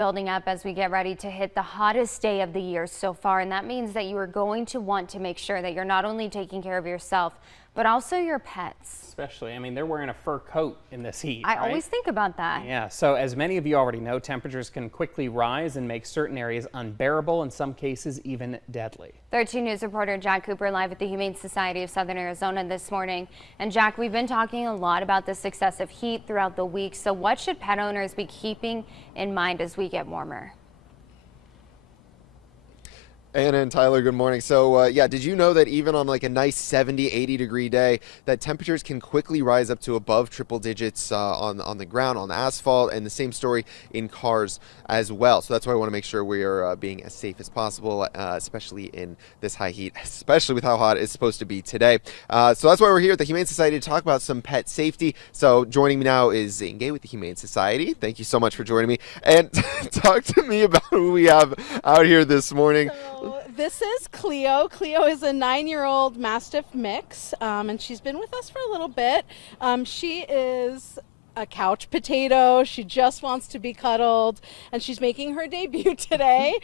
Building up as we get ready to hit the hottest day of the year so far, and that means that you are going to want to make sure that you're not only taking care of yourself but also your pets. Especially, I mean, they're wearing a fur coat in this heat. I right? always think about that. Yeah, so as many of you already know, temperatures can quickly rise and make certain areas unbearable, in some cases even deadly. 13 News reporter Jack Cooper live at the Humane Society of Southern Arizona this morning. And Jack, we've been talking a lot about this excessive heat throughout the week, so what should pet owners be keeping in mind as we get warmer? Anna and Tyler, good morning. So yeah, did you know that even on like a nice 70-80 degree day, that temperatures can quickly rise up to above triple digits on the ground, on the asphalt, and the same story in cars as well. So that's why I want to make sure we are being as safe as possible, especially in this high heat, especially with how hot it's supposed to be today. So that's why we're here at the Humane Society to talk about some pet safety. So joining me now is Zane Gay with the Humane Society. Thank you so much for joining me. And talk to me about who we have out here this morning. This is Cleo. Cleo is a 9-year-old Mastiff mix, and she's been with us for a little bit. She is a couch potato. She just wants to be cuddled, and she's making her debut today.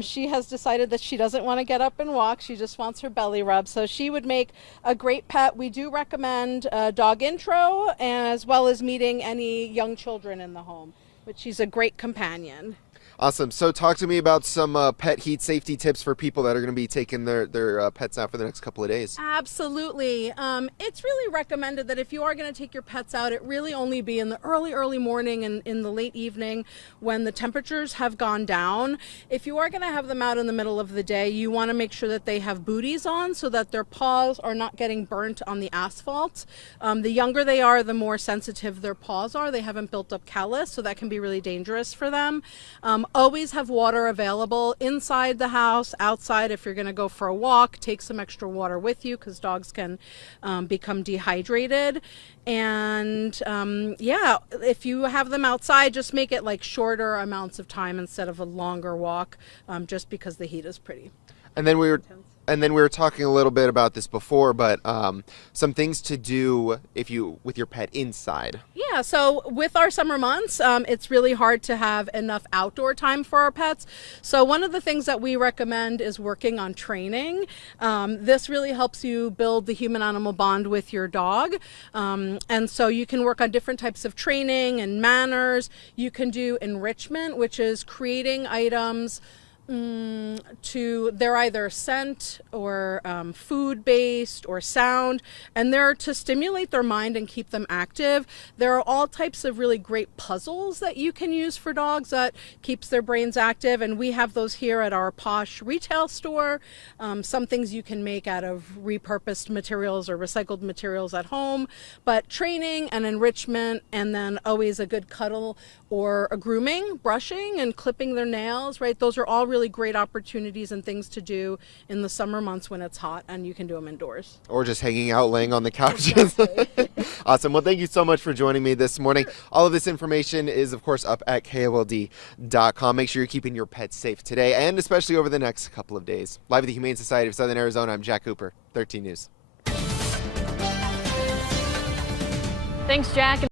She has decided that she doesn't want to get up and walk. She just wants her belly rub. So she would make a great pet. We do recommend a dog intro, as well as meeting any young children in the home, but she's a great companion. Awesome. So talk to me about some pet heat safety tips for people that are going to be taking their pets out for the next couple of days. Absolutely. It's really recommended that if you are going to take your pets out, it really only be in the early morning and in the late evening when the temperatures have gone down. If you are going to have them out in the middle of the day, you want to make sure that they have booties on so that their paws are not getting burnt on the asphalt. The younger they are, the more sensitive their paws are. They haven't built up callus, so that can be really dangerous for them. Always have water available inside the house, outside. If you're going to go for a walk, take some extra water with you because dogs can become dehydrated. And yeah, if you have them outside, just make it like shorter amounts of time instead of a longer walk, just because the heat is pretty intense. And then we were talking a little bit about this before, but some things to do with your pet inside. Yeah, so with our summer months, it's really hard to have enough outdoor time for our pets. So one of the things that we recommend is working on training. This really helps you build the human-animal bond with your dog. And so you can work on different types of training and manners. You can do enrichment, which is creating items they're either scent or food based or sound, and they're to stimulate their mind and keep them active. There are all types of really great puzzles that you can use for dogs that keeps their brains active, and we have those here at our Posh retail store. Some things you can make out of repurposed materials or recycled materials at home, but training and enrichment, and then always a good cuddle or a grooming, brushing and clipping their nails, right? Those are all really great opportunities and things to do in the summer months when it's hot, and you can do them indoors. Or just hanging out, laying on the couches. Exactly. Awesome. Well, thank you so much for joining me this morning. All of this information is, of course, up at KOLD.com. Make sure you're keeping your pets safe today and especially over the next couple of days. Live at the Humane Society of Southern Arizona, I'm Jack Cooper, 13 News. Thanks, Jack.